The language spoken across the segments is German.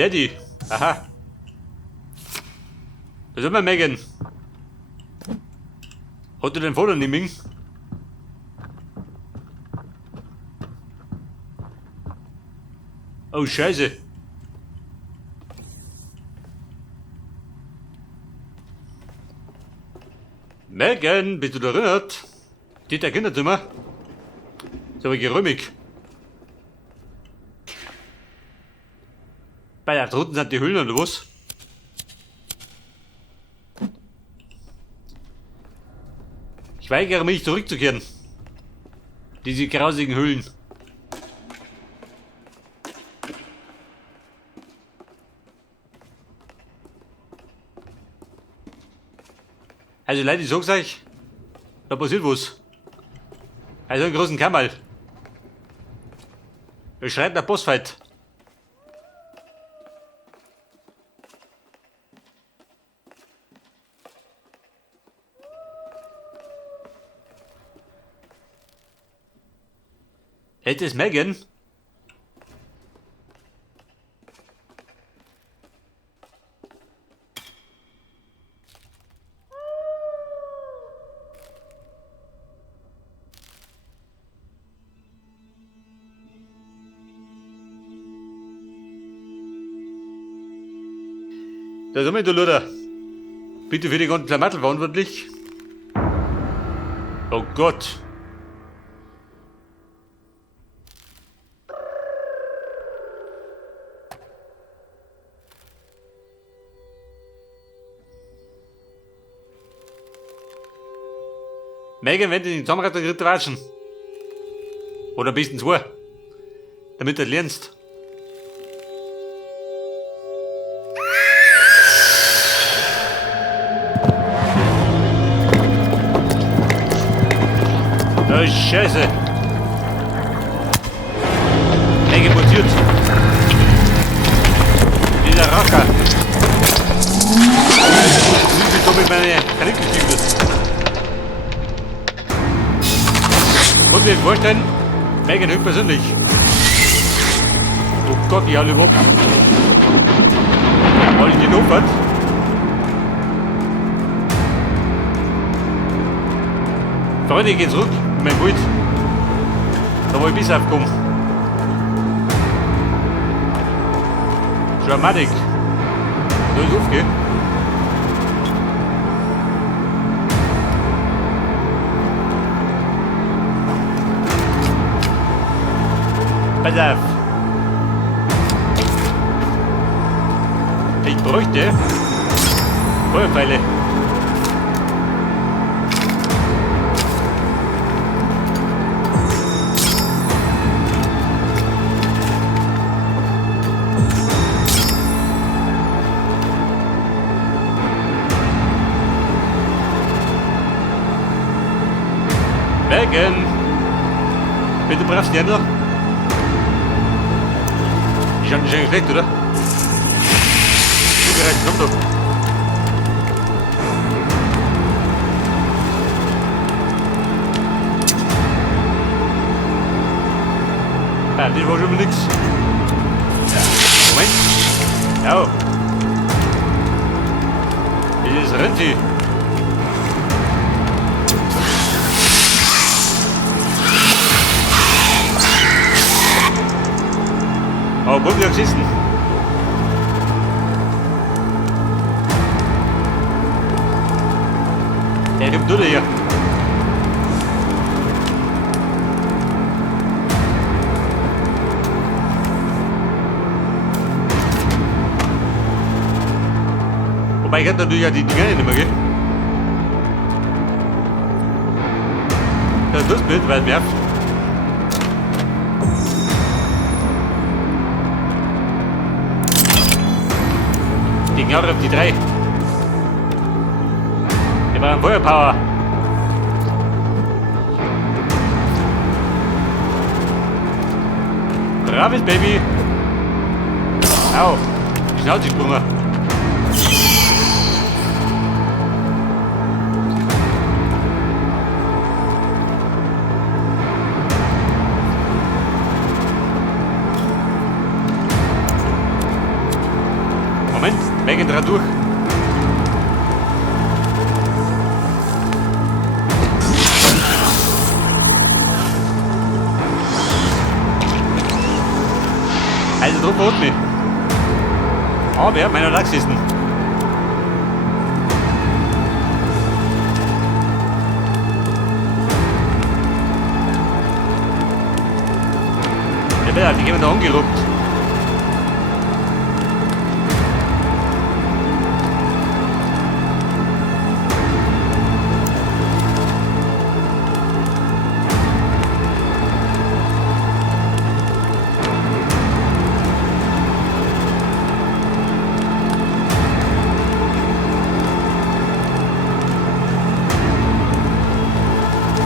Daddy. Aha. Da sind wir, Megan. Hat du den Vater nicht mehr? Oh, Scheiße. Megan, bist du da erinnert? Steht der Kinderzimmer? Ist aber geräumig. Bei der dritten sind die Höhlen oder was? Ich weigere mich zurückzukehren. Diese grausigen Höhlen. Also Leute, ich sag's euch, da passiert was. Also einen großen Kammerl. Da schreit der Bossfight. Hätte es Megan? Da sind wir, du Luder. Bitte für die ganzen Klamattel verantwortlich. Oh Gott. Megan, wenn du den Zahnrad der Dritte watschen. Oder am besten zwei. Damit du lernst. Oh, Scheiße. Megan mutiert. Dieser Racker. Ich bin so mit meinen Kreditgestiefel. Und wir vorstellen, Megan höchstpersönlich. Oh Gott, die alle überhaupt. Weil ich den Aufwand. Freunde, ich geh zurück in mein Wald. Da wo ich bis aufkomme. Dramatik. Soll ich aufgehen? Pass auf. Ich bräuchte Feuerpfeile. Megan! Bitte brauchst du die noch? Ich hab dich schon geschleckt, oder? Zugereicht, komm doch. Ja, das war schon mal nix. Moment. Ja. Das ist Renti. Oh, Bumm, wir schießen. Der nimmt Dulle hier. Wobei ich hätte natürlich ja die Dinger nicht mehr, gell? Das ist das Bild, weil es nervt. Genau auf die 3. Wir brauchen Feuerpower. Braves Baby. Au. Die Schnauze gesprungen. Megan dran durch. Also drauf hat mich. Aber meiner Lachs ist ja, die gehen da angerückt.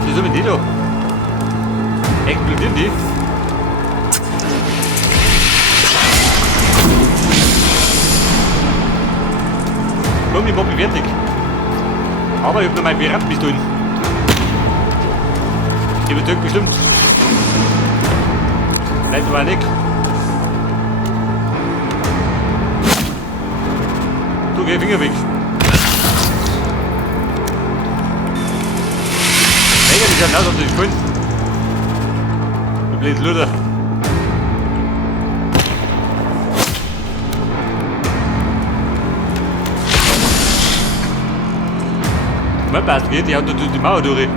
Wieso sind die da? Explodieren die? Komm, ich mach mich fertig. Aber ich hab noch meine Piratpistolen. Die überzeugt bestimmt. Vielleicht aber auch nicht. Du, geh Finger weg. Eigentlich schaut aus, ob du spielen. Du blödes Luder. Mein Pass geht, die haut durch die Mauer durch.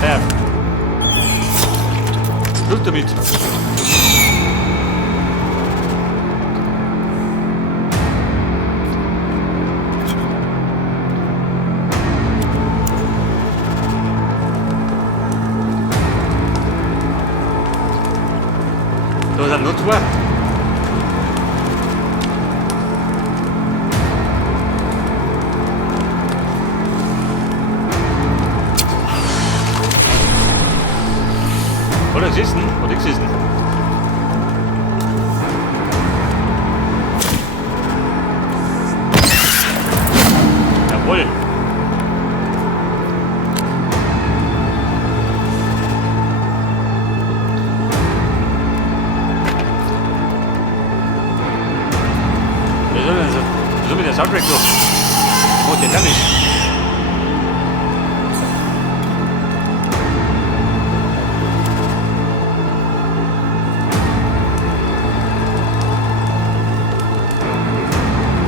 Ja. Schluss damit. Da sind noch zwei. Oder sitzen, oder ich sitzen. Jawohl. So mit der Soundtrack noch. Oh, der kann nicht.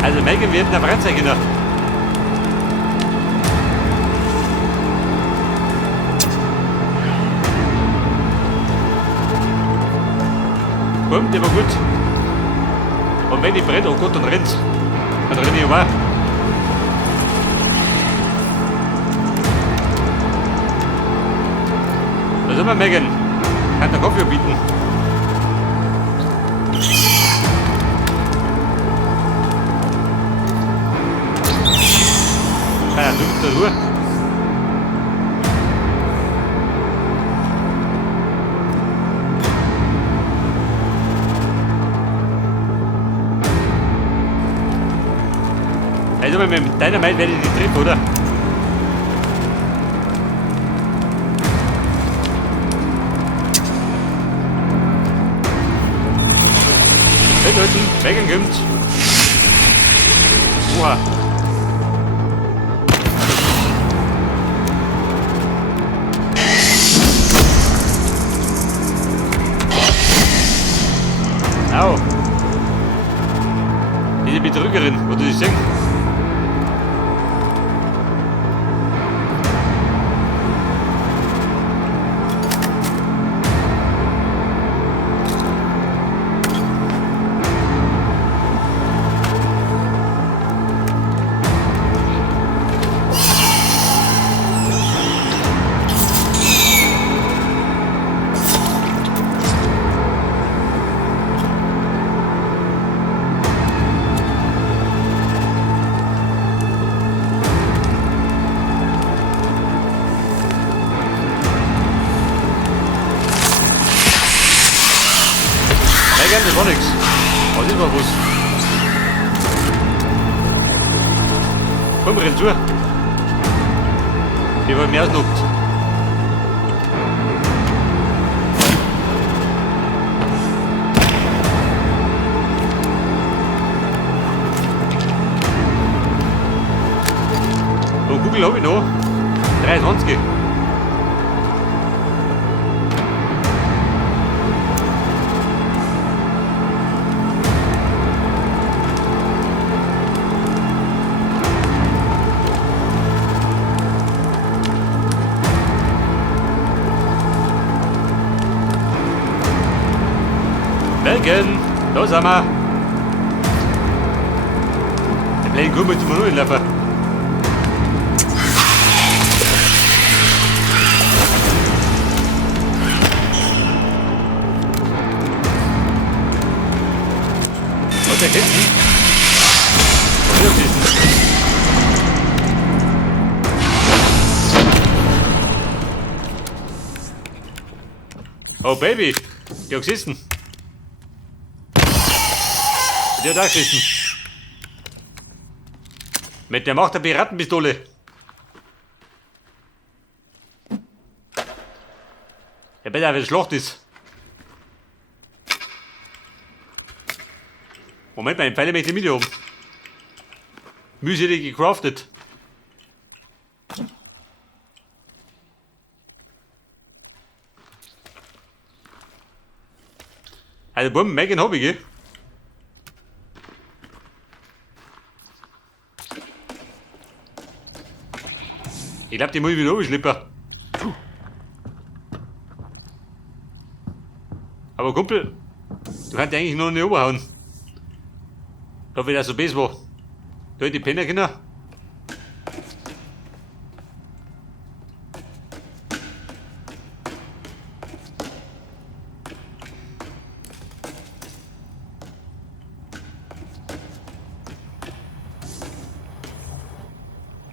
Also Megan wird der Brandzeichen noch. Kommt, der war gut. Und wenn die brennt, oh Gott, dann rennt. Dann renne ich um auch. Was sind wir, Megan? Kann der Kaffee bieten? Ja, du bist da Ruhe. Also mit deiner Meinung werde ich nicht treffen, oder? Weghalten, Megan kommt. Oha. Au. Diese Betrügerin, wo du dich sehen. Das war nix. Aber das war was. Komm, renn zu. Die war mehr ausgenockt. Kugel habe ich noch. 23. Belgien, da sind wir. Der kleine Kumpel müssen wir nur hinlaufen. Was der Kästen? Was ist das? Oh Baby, die hat geschissen. Die hat auch geschissen. Mit der Macht der Piratenpistole. Ja, besser, wenn es Schlacht ist. Moment mal, den Pfeil möchte ich mit haben. Mühselig gecraftet. Also Bomben, Megan habe ich, gell? Ich glaube, die muss ich wieder umschlippen. Aber Kumpel, du kannst eigentlich noch nicht umhauen. Da wieder so besser war. Da hätte die Penner können.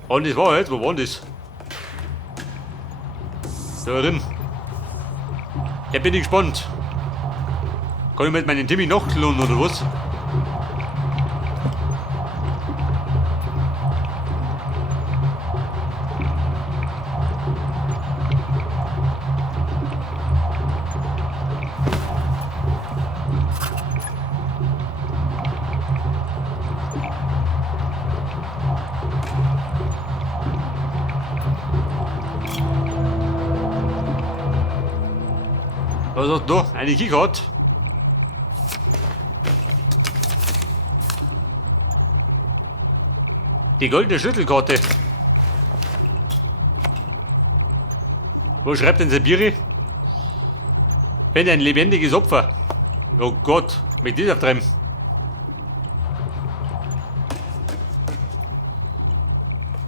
Und das war jetzt, wo war das? Da drin. Ja, bin ich gespannt. Kann ich mit meinem Timmy nachklonen oder was? Was hat da? Eine Keycard? Die goldene Schlüsselkarte. Wo schreibt denn Sabiri? Wenn ein lebendiges Opfer. Oh Gott, mit dieser Treiben.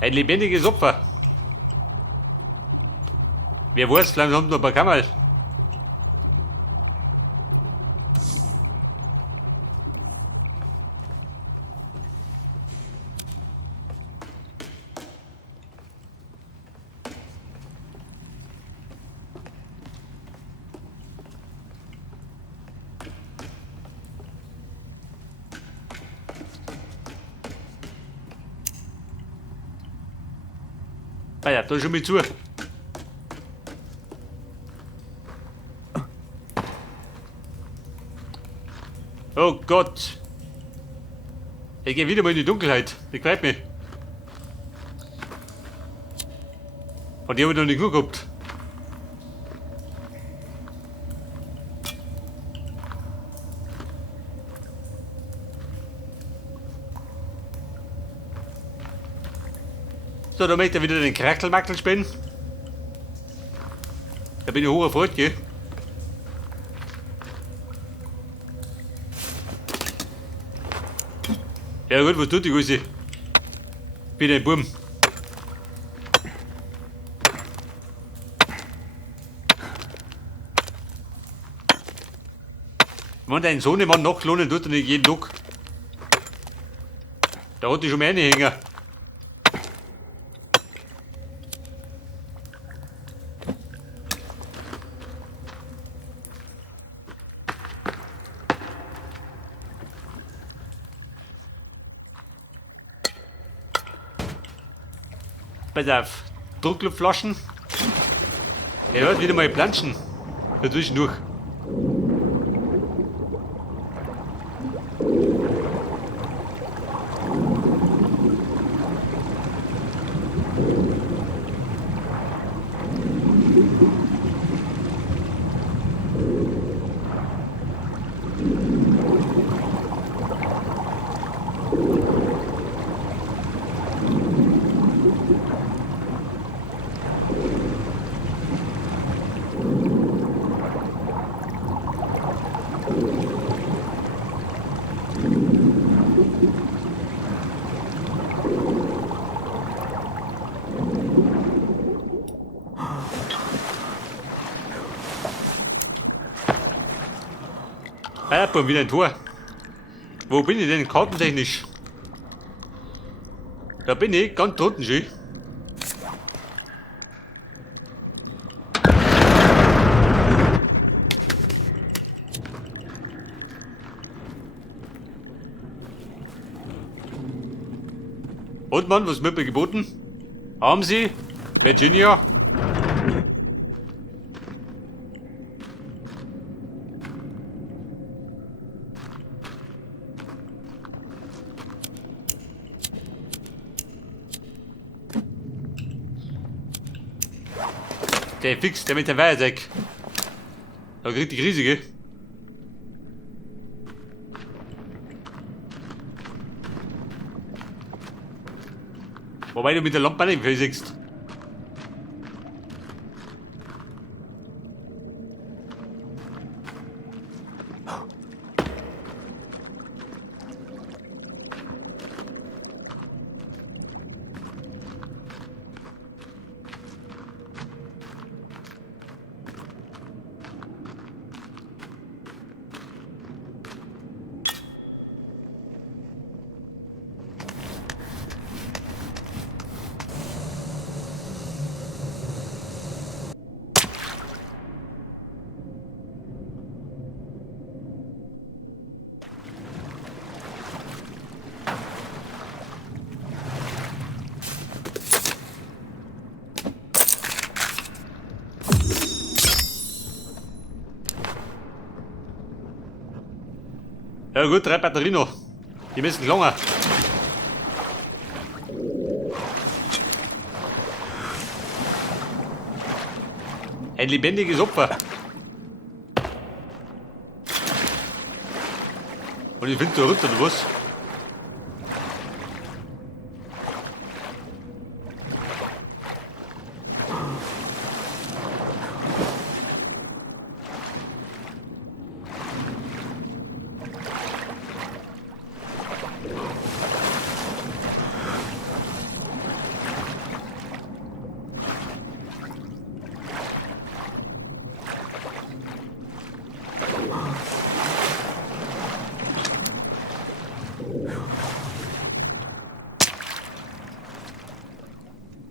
Ein lebendiges Opfer. Wer weiß, vielleicht haben wir noch ein paar Kammerl. Ah ja, da schon mit zu. Oh Gott. Ich gehe wieder mal in die Dunkelheit. Das gefällt mir. Und die habe ich noch nicht genug gehabt. So, da möchte ich wieder den Krackelmackel spielen. Da bin ich hoch erfreut, gell? Ja gut, was tut die Gussi? Wieder ein Buben. Wenn dein Sohnemann nachlohnen tut er nicht jeden Tag. Da hat die schon mehr hängen. Pass auf, Druckluftflaschen. Er hört wieder mal planschen. Dazwischendurch. Feierbaum, wieder ein Tor. Wo bin ich denn kartentechnisch? Da bin ich, ganz unten schon. Und Mann, was wird mir geboten? Haben Sie? Virginia? Der fix, der mit dem Weiersack. Da kriegt die riesige. Wobei du mit der Lampe nicht viel siehst. Ja gut, 3 Batterien noch. Die müssen länger. Ein lebendiges Opfer. Und ich finde so runter, oder was?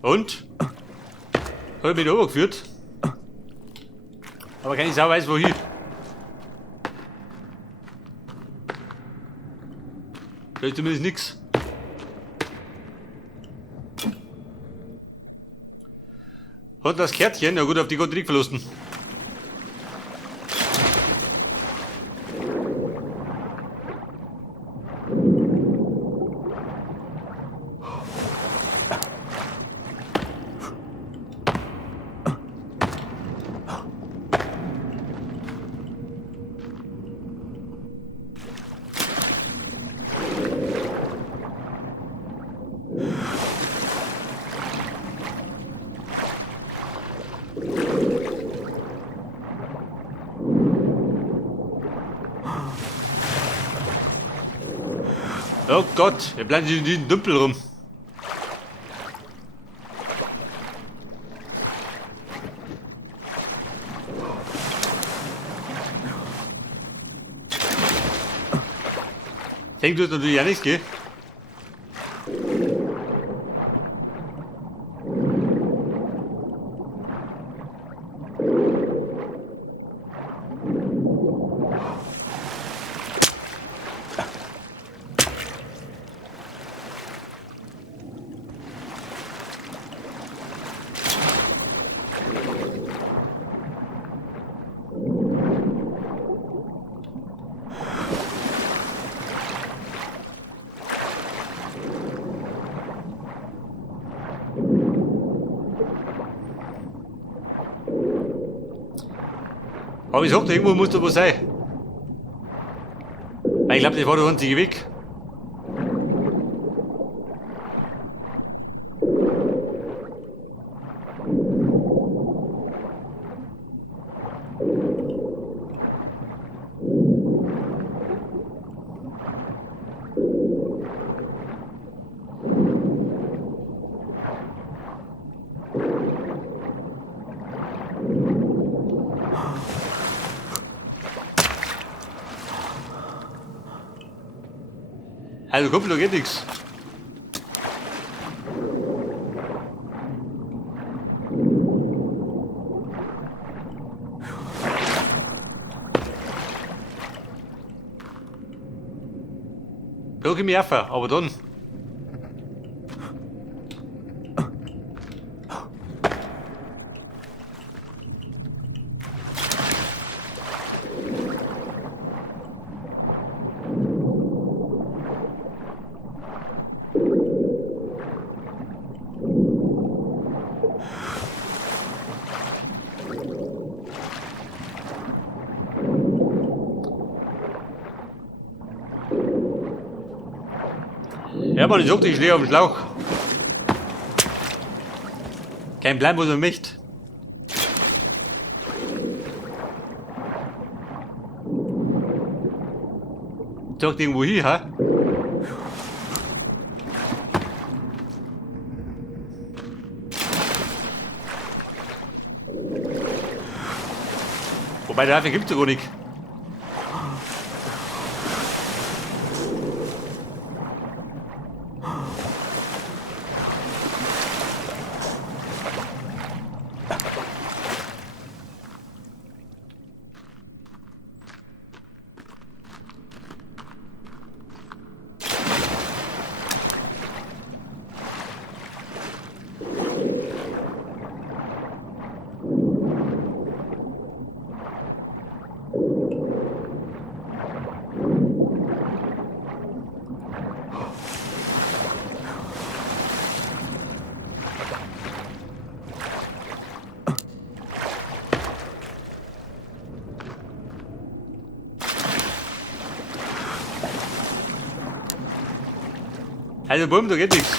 Und? Hab ich mich da rübergeführt? Aber keine Sau weiß wohin. Da ist zumindest nix. Und das Kärtchen, na gut, auf die konnte ich nicht verlassen. Oh Gott, wir bleiben in diesem Dümpel rum. Denkt du natürlich ja nichts, gell? Aber ich sagte, irgendwo muss da was sein. Ich glaube, das war der einzige Weg. Also komm, da geht nix. Da geh ich mir einfach, aber dann. Ja, man, ich sagte, ich stehe auf dem Schlauch. Kein Plan, was er möchte. Sagt irgendwo hin, ha? Wobei, dafür gibt's ja gar nicht. Also, bumm, da geht nichts.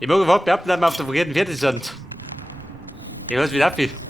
Ich mag überhaupt behaupten, dass wir auf der verkehrten Fährte sind. Ich weiß, wie das ist.